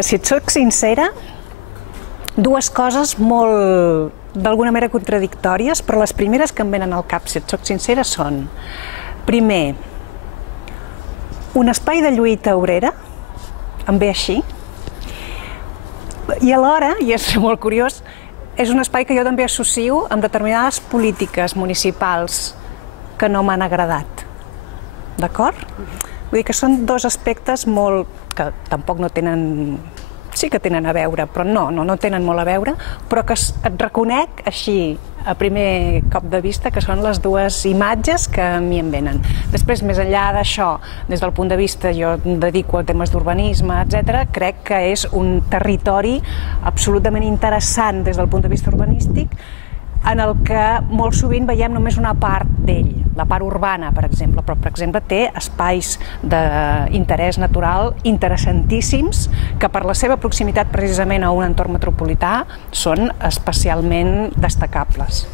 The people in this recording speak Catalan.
Si et soc sincera, dues coses molt, d'alguna manera, contradictòries, però les primeres que em venen al cap, si et soc sincera, són, primer, un espai de lluita obrera, em ve així, i alhora, i és molt curiós, és un espai que jo també associo amb determinades polítiques municipals que no m'han agradat. D'acord? Vull dir que són dos aspectes molt... que tampoc no tenen... sí que tenen a veure, però no tenen molt a veure, però que et reconec així, a primer cop de vista, que són les dues imatges que a mi em venen. Després, més enllà d'això, des del punt de vista, jo em dedico a temes d'urbanisme, etc., crec que és un territori absolutament interessant des del punt de vista urbanístic, en el que molt sovint veiem només una part d'ell, la part urbana, per exemple, però, per exemple, té espais d'interès natural interessantíssims que per la seva proximitat precisament a un entorn metropolità són especialment destacables.